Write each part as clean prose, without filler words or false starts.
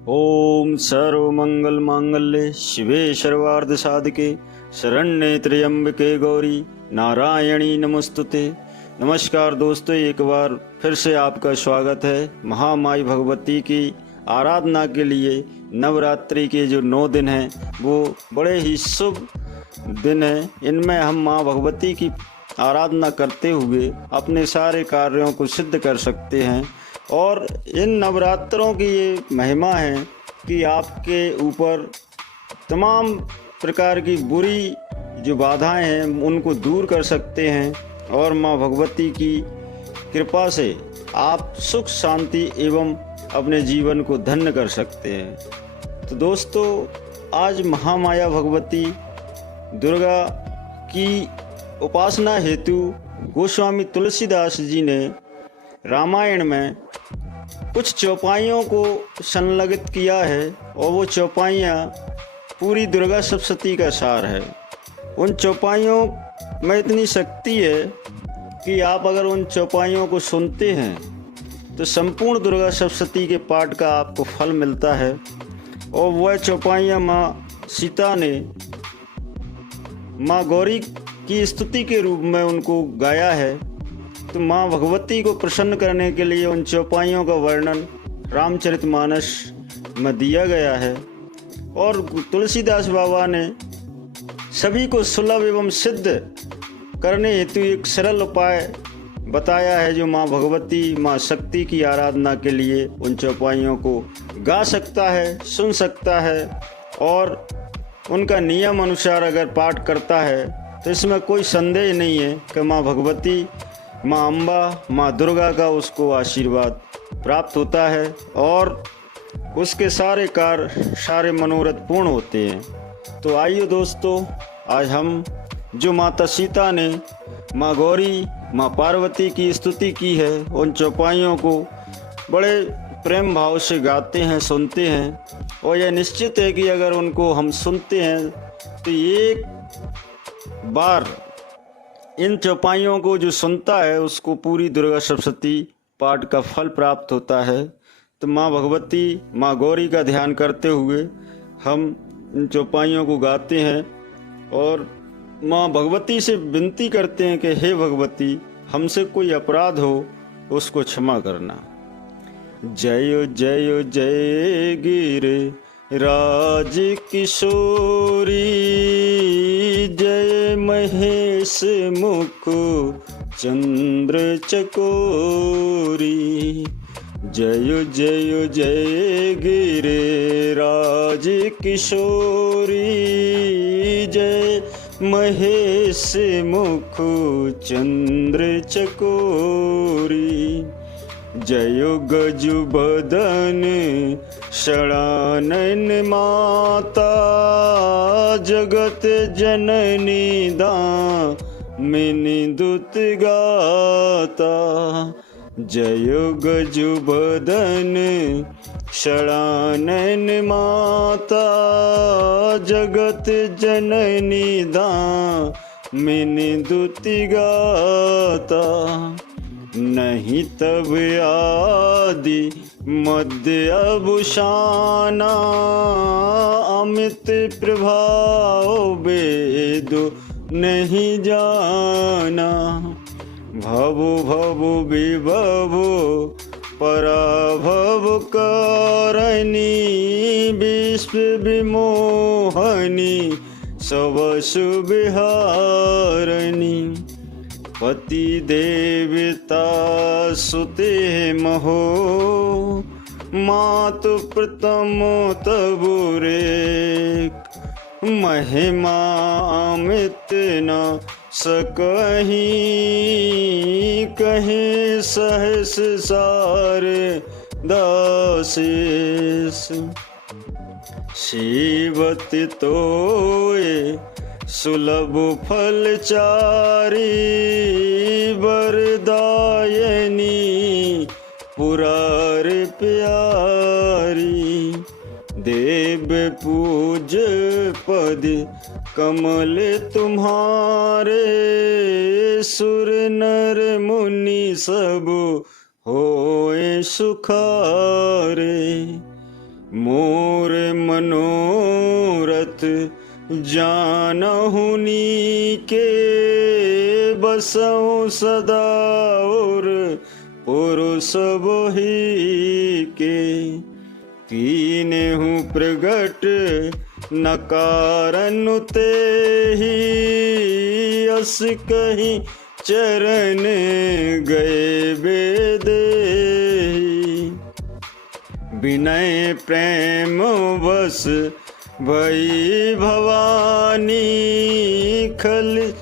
ओम सर्वमंगल मांगल्ये शिवे सर्वार्थ साधके शरण्ये त्र्यंबके गौरी नारायणी नमस्तुते। नमस्कार दोस्तों, एक बार फिर से आपका स्वागत है महामाई भगवती की आराधना के लिए। नवरात्रि के जो 9 दिन हैं वो बड़े ही शुभ दिन हैं। इनमें हम माँ भगवती की आराधना करते हुए अपने सारे कार्यों को सिद्ध कर सकते हैं। और इन नवरात्रों की ये महिमा है कि आपके ऊपर तमाम प्रकार की बुरी जो बाधाएं हैं उनको दूर कर सकते हैं और माँ भगवती की कृपा से आप सुख शांति एवं अपने जीवन को धन्य कर सकते हैं। तो दोस्तों, आज महामाया भगवती दुर्गा की उपासना हेतु गोस्वामी तुलसीदास जी ने रामायण में कुछ चौपाइयों को संलग्नित किया है और वो चौपाइयाँ पूरी दुर्गा सप्तशती का सार है। उन चौपाइयों में इतनी शक्ति है कि आप अगर उन चौपाइयों को सुनते हैं तो संपूर्ण दुर्गा सप्तशती के पाठ का आपको फल मिलता है। और वह चौपाइयाँ माँ सीता ने माँ गौरी की स्तुति के रूप में उनको गाया है। तो माँ भगवती को प्रसन्न करने के लिए उन चौपाइयों का वर्णन रामचरितमानस में दिया गया है। और तुलसीदास बाबा ने सभी को सुलभ एवं सिद्ध करने हेतु एक सरल उपाय बताया है, जो माँ भगवती माँ शक्ति की आराधना के लिए उन चौपाइयों को गा सकता है, सुन सकता है और उनका नियम अनुसार अगर पाठ करता है तो इसमें कोई संदेह नहीं है कि माँ भगवती, माँ अम्बा, माँ दुर्गा का उसको आशीर्वाद प्राप्त होता है और उसके सारे कार्य, सारे मनोरथ पूर्ण होते हैं। तो आइए दोस्तों, आज हम जो माता सीता ने माँ गौरी, माँ पार्वती की स्तुति की है, उन चौपाइयों को बड़े प्रेम भाव से गाते हैं, सुनते हैं। और यह निश्चित है कि अगर उनको हम सुनते हैं तो एक बार इन चौपाइयों को जो सुनता है उसको पूरी दुर्गा सप्तशती पाठ का फल प्राप्त होता है। तो माँ भगवती, माँ गौरी का ध्यान करते हुए हम इन चौपाइयों को गाते हैं और माँ भगवती से विनती करते हैं कि हे भगवती, हमसे कोई अपराध हो उसको क्षमा करना। जय जय जय गिर राज किशोरी, जय महेश मुख चंद्र चकोरी। जय जय जय गिरे राज किशोरी, जय महेश मुख चंद्र चकोरी। जयो गजु बदन षडानन माता, जगत जननी दामिनी दुत गाता। जयो गजु बदन षडानन माता, जगत जननी दामिनी दुत गाता। नहीं तब आदि मध्य अवसाना, अमित प्रभाव वेद नहीं जाना। भवो भवो विभवो पराभव कारिणी, विश्व विमोहनी सबसु विहारिणी। पति देवता सुते महो, मातु प्रथम तबुरे। महिमा अमित न सकही, कहे सहस सार दासेस। सेवति तोय सुलभ फल चारी, वरदायनी पुरार प्यारी। देव पूज पद कमल तुम्हारे, सुर नर मुनि सब होए सुखारे। मोर मनोरथ जानहु नीके, बसऊं सदा और पुरुष बोही के। कीन्हु प्रगट न कारण तेहि, अस कहीं चरण गए बेदेहि। विनय प्रेम बस भई भवानी, खल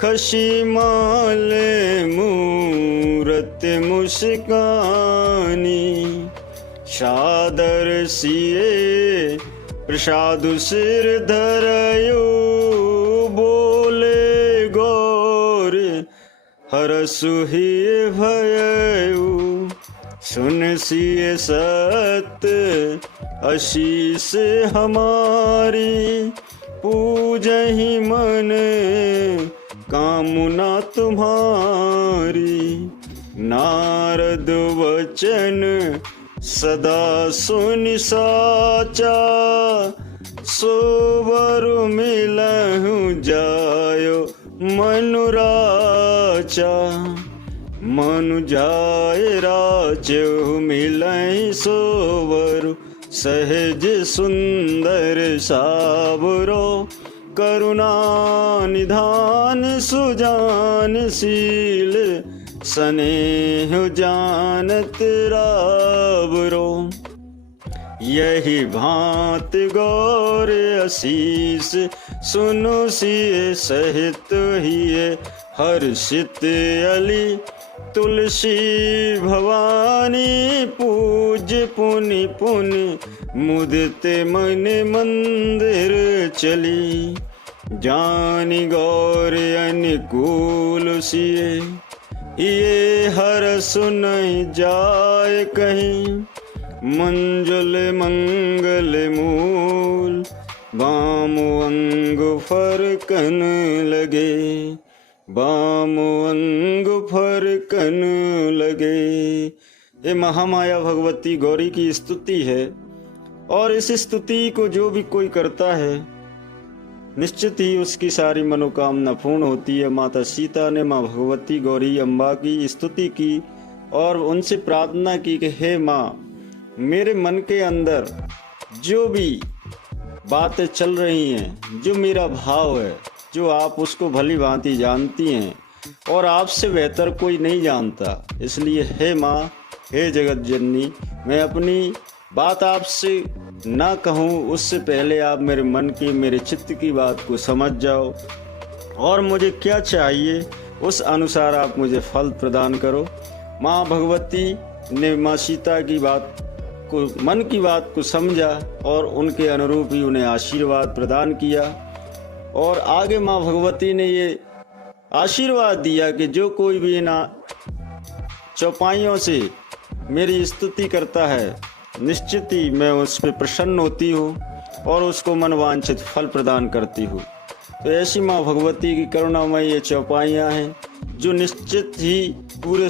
खसी माल मूरत मुस्कानी। सादर सिए प्रसाद सिर धरयो, बोले गौर हरसु ही भयऊ। सुन सिए सत्य आशीष हमारी, पूजहि मन कामना तुम्हारी। नारद वचन सदा सुन साचा, सोबर मिलहु जायो मनुराचा। मनु जाय राजहु मिलहि सोबर, सहज सुंदर साबरो। करुणा निधान सुजान शील, स्नेह जानत राबरो। यही भांत गौर आशीष, सुनु सिए सहित हिए हर्षित अली। तुलसी भवानी पूज्य पुनि पुनि, मुदित मन मंदिर चली। जानि गौर अनुकूल सिए, ये हर सुनहि जाय कहीं। मंजुल मंगल मूल, बाम अंग फरकन लगे, बाम अंग फरकन लगे। ये महामाया भगवती गौरी की स्तुति है, और इस स्तुति को जो भी कोई करता है निश्चित ही उसकी सारी मनोकामना पूर्ण होती है। माता सीता ने माँ भगवती गौरी अम्बा की स्तुति की और उनसे प्रार्थना की कि हे माँ, मेरे मन के अंदर जो भी बातें चल रही हैं, जो मेरा भाव है, जो आप उसको भली भांति जानती हैं और आपसे बेहतर कोई नहीं जानता। इसलिए हे माँ, हे जगत जननी, मैं अपनी बात आपसे ना कहूँ उससे पहले आप मेरे मन की, मेरे चित्त की बात को समझ जाओ और मुझे क्या चाहिए उस अनुसार आप मुझे फल प्रदान करो। माँ भगवती ने माँ सीता की बात को, मन की बात को समझा और उनके अनुरूप ही उन्हें आशीर्वाद प्रदान किया। और आगे माँ भगवती ने ये आशीर्वाद दिया कि जो कोई भी इन चौपाइयों से मेरी स्तुति करता है, निश्चित ही मैं उस पर प्रसन्न होती हूँ और उसको मनवांछित फल प्रदान करती हूँ। तो ऐसी माँ भगवती की करुणामय ये चौपाइयाँ हैं जो निश्चित ही पूरे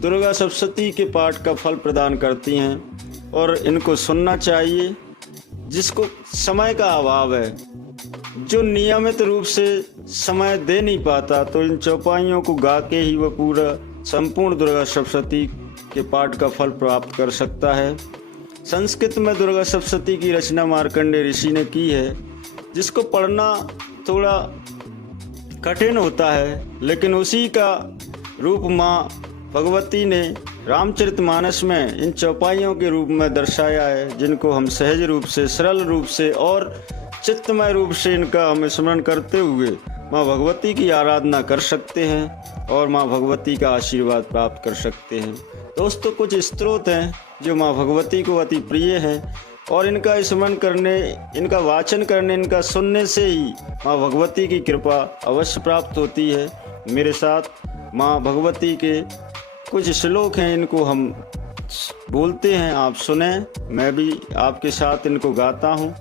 दुर्गा सप्तशती के पाठ का फल प्रदान करती हैं और इनको सुनना चाहिए। जिसको समय का अभाव है, जो नियमित रूप से समय दे नहीं पाता, तो इन चौपाइयों को गा के ही वह पूरा संपूर्ण दुर्गा सप्तशती के पाठ का फल प्राप्त कर सकता है। संस्कृत में दुर्गा सप्तशती की रचना मार्कंडेय ऋषि ने की है, जिसको पढ़ना थोड़ा कठिन होता है, लेकिन उसी का रूप माँ भगवती ने रामचरितमानस में इन चौपाइयों के रूप में दर्शाया है, जिनको हम सहज रूप से, सरल रूप से और चित्तमय रूप से इनका हम स्मरण करते हुए माँ भगवती की आराधना कर सकते हैं और माँ भगवती का आशीर्वाद प्राप्त कर सकते हैं। दोस्तों, कुछ स्तोत्र हैं जो माँ भगवती को अति प्रिय हैं और इनका स्मरण करने, इनका वाचन करने, इनका सुनने से ही माँ भगवती की कृपा अवश्य प्राप्त होती है। मेरे साथ माँ भगवती के कुछ श्लोक हैं, इनको हम बोलते हैं, आप सुने, मैं भी आपके साथ इनको गाता हूँ।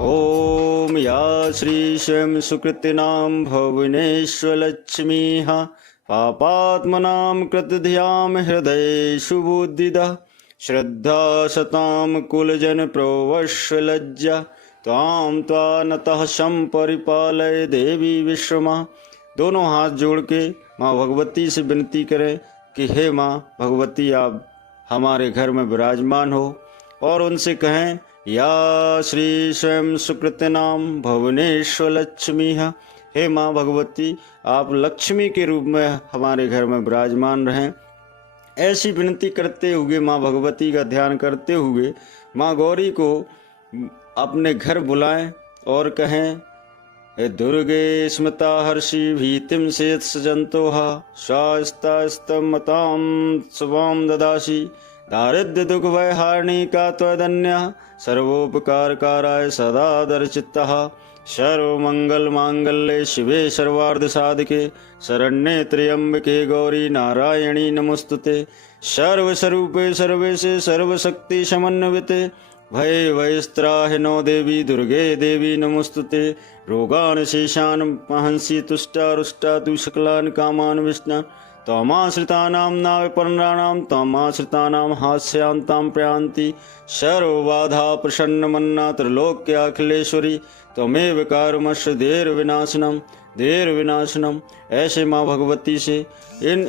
ओम या श्री स्वयं सुकृतिनाम भुवनेश्वरलक्ष्मीः पापात्मनां कृतधियां हृदये सुबुद्धिदा श्रद्धा सतां कुलजन प्रोवश्य लज्जा त्वां त्वानतः शं परिपालय देवी विश्वमा। दोनों हाथ जोड़ के माँ भगवती से विनती करें कि हे माँ भगवती, आप हमारे घर में विराजमान हो, और उनसे कहें या श्री स्वयं सुकृत नाम भुवनेश्वर लक्ष्मी। हे माँ भगवती, आप लक्ष्मी के रूप में हमारे घर में विराजमान रहें। ऐसी विनती करते हुए माँ भगवती का ध्यान करते हुए माँ गौरी को अपने घर बुलाएं और कहें हे दुर्गे स्मृता हर्षि भीतिम सेत सजंतोहा शास्तास्तमताम शुभाम ददासी दारिद्र्य दुख भय हारिणी का त्वदन्या सर्वोपकार काराय सदा दर्चित्तः सर्वमंगल मांगल्ये शिवे सर्वार्थ साधके शरण्ये त्र्यंबके गौरी नारायणी नमोस्तुते सर्वस्वरूपे सर्वेशे सर्वशक्ति समन्विते भय वैस्त्राहिनो देवी दुर्गे देवी नमोस्तुते रोगान शेषान महंसि तुष्टा रुष्टा तु सकलान कामान विष्णा त्वमाश्रितानां नाविपर्णानां त्वमाश्रितानां हास्यांतां प्रयान्ति सर्वबाधा प्रसन्नमन्ना त्रैलोक्याखिलेश्वरी त्वमेव कारमस्य देर विनाशनम। ऐसे माँ भगवती से इन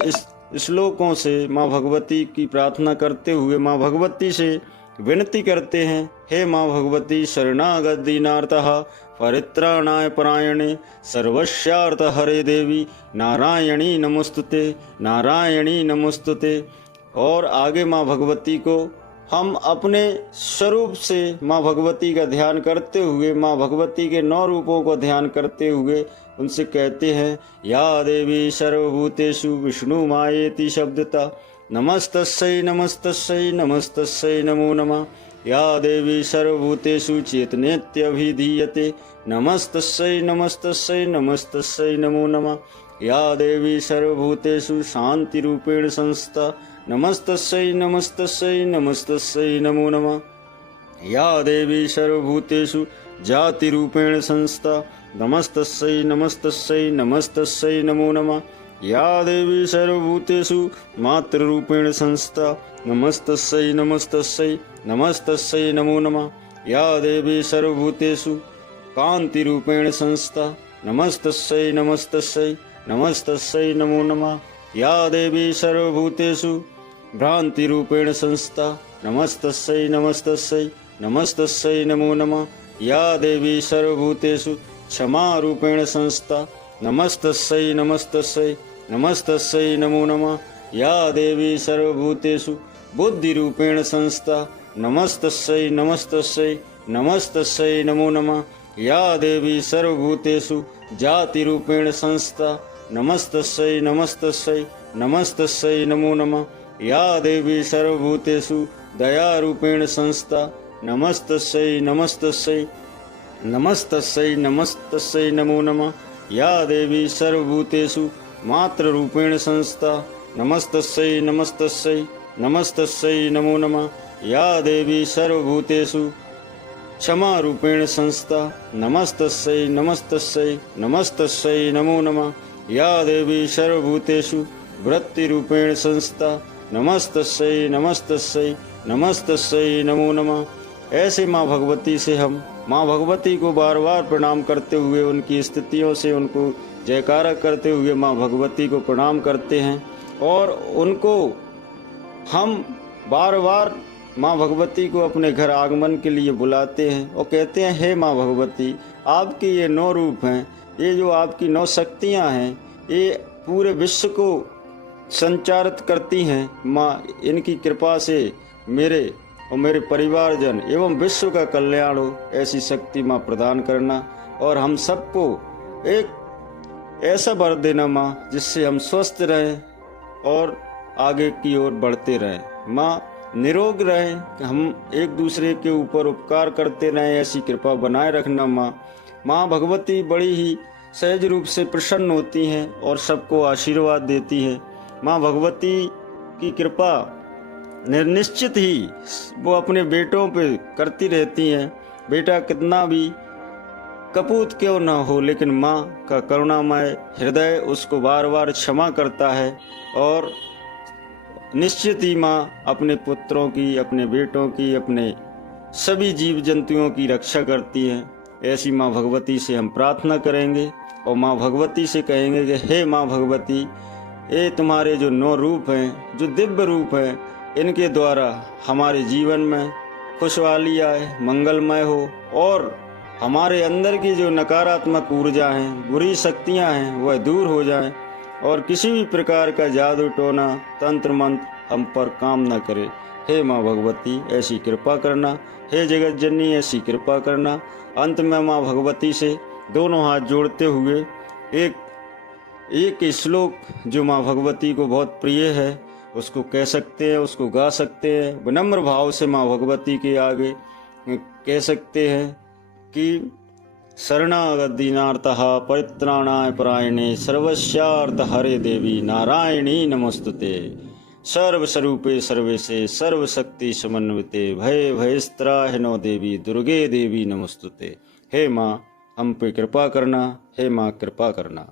श्लोकों से माँ भगवती की प्रार्थना करते हुए माँ भगवती से विनती करते हैं, हे माँ भगवती शरणागत दीनार्तः परित्राणाय परायणे सर्वस्यार्थ हरे देवी नारायणी नमोस्तुते नारायणी नमोस्तुते। और आगे माँ भगवती को हम अपने स्वरूप से माँ भगवती का ध्यान करते हुए माँ भगवती के 9 रूपों को ध्यान करते हुए उनसे कहते हैं या देवी सर्वभूतेषु विष्णु मायेति शब्दता नमस्तस्यै नमस्तस्यै नमस्तस्यै नमो नमः। या देवी सर्वभूतेषु चेतनेत्यभिधीयते नमस्तस्यै नमस्तस्यै नमस्तस्यै नमो नमः। या देवी सर्वभूतेषु शान्तिरूपेण संस्था नमस्तस्यै नमस्तस्यै नमस्तस्यै नमो नमः। या देवी सर्वभूतेषु जातिरूपेण संस्था नमस्तस्यै नमस्तस्यै नमस्तस्यै नमो नमः। या देवी सर्वभूतेषु मातृरूपेण संस्था नमस्तस्यै नमस्तस्यै नमस्तस्यै नमो नमः। या देवी सर्वभूतेषु कान्तिरूपेण संस्था नमस्तस्यै नमस्तस्यै नमस्तस्यै नमो नमः। या देवी सर्वभूतेषु भ्रान्तिरूपेण संस्था नमस्तस्यै नमस्तस्यै नमस्तस्यै नमो नमः। या देवी सर्वभूतेषु क्षमारूपेण संस्था नमस्तस्यै नमस्तस्यै नमस्तस्यै नमो नमः। या देवी सर्वभूतेषु बुद्धिरूपेण संस्था नमस्तस्यै नमस्तस्यै नमस्तस्यै नमो नमः। या देवी सर्वभूतेषु जातिरूपेण संस्था नमस्तस्यै नमस्तस्यै नमस्तस्यै नमो नमः। या देवी सर्वभूतेषु दयारूपेण संस्था नमस्तस्यै नमस्तस्यै नमस्तस्यै नमस्तस्यै नमो नमः। या देवी सर्वभूतेषु मातृरूपेण संस्था नमस्तस्यै नमस्तस्यै नमस्तस्यै नमो नमः। या देवी सर्वभूतेषु क्षमारूपेण संस्था नमस्तस्यै नमस्तस्यै नमस्तस्यै नमो नमः। या देवी सर्वभूतेषु वृत्तिरूपेण संस्था नमस्तस्यै नमस्तस्यै नमस्तस्यै नमो नमः। ऐसे माँ भगवती से हम माँ भगवती को बार बार प्रणाम करते हुए उनकी स्थितियों से उनको जयकारा करते हुए माँ भगवती को प्रणाम करते हैं और उनको हम बार बार माँ भगवती को अपने घर आगमन के लिए बुलाते हैं और कहते हैं हे माँ भगवती, आपके ये 9 रूप हैं, ये जो आपकी 9 शक्तियाँ हैं, ये पूरे विश्व को संचारित करती हैं। माँ, इनकी कृपा से मेरे और मेरे परिवारजन एवं विश्व का कल्याण हो, ऐसी शक्ति माँ प्रदान करना और हम सबको एक ऐसा वर देना माँ जिससे हम स्वस्थ रहें और आगे की ओर बढ़ते रहें। माँ, निरोग रहें, हम एक दूसरे के ऊपर उपकार करते रहें, ऐसी कृपा बनाए रखना माँ। माँ भगवती बड़ी ही सहज रूप से प्रसन्न होती हैं और सबको आशीर्वाद देती हैं। माँ भगवती की कृपा निश्चित ही वो अपने बेटों पे करती रहती हैं। बेटा कितना भी कपूत क्यों ना हो, लेकिन माँ का करुणामय हृदय उसको बार बार क्षमा करता है और निश्चित ही माँ अपने पुत्रों की, अपने बेटों की, अपने सभी जीव जंतुओं की रक्षा करती है। ऐसी माँ भगवती से हम प्रार्थना करेंगे और माँ भगवती से कहेंगे कि हे माँ भगवती, ये तुम्हारे जो 9 रूप हैं, जो दिव्य रूप हैं, इनके द्वारा हमारे जीवन में खुशहाली आए, मंगलमय हो और हमारे अंदर की जो नकारात्मक ऊर्जा हैं, बुरी शक्तियां हैं, वह दूर हो जाएं और किसी भी प्रकार का जादू टोना, तंत्र मंत्र हम पर काम न करे। हे माँ भगवती ऐसी कृपा करना, हे जगत जननी ऐसी कृपा करना। अंत में माँ भगवती से दोनों हाथ जोड़ते हुए एक श्लोक जो माँ भगवती को बहुत प्रिय है उसको कह सकते हैं, उसको गा सकते हैं। विनम्र भाव से माँ भगवती के आगे कह सकते हैं कि शरणागतिनार्तः परित्राणाय परायणे सर्वस्यार्थ हरे देवी नारायणी नमोस्तुते। सर्वस्वरूपे सर्वेशे सर्वशक्ति समन्विते भय भयस्त्राहि नो देवी दुर्गे देवी नमोस्तुते। हे माँ हम पे कृपा करना, हे माँ कृपा करना।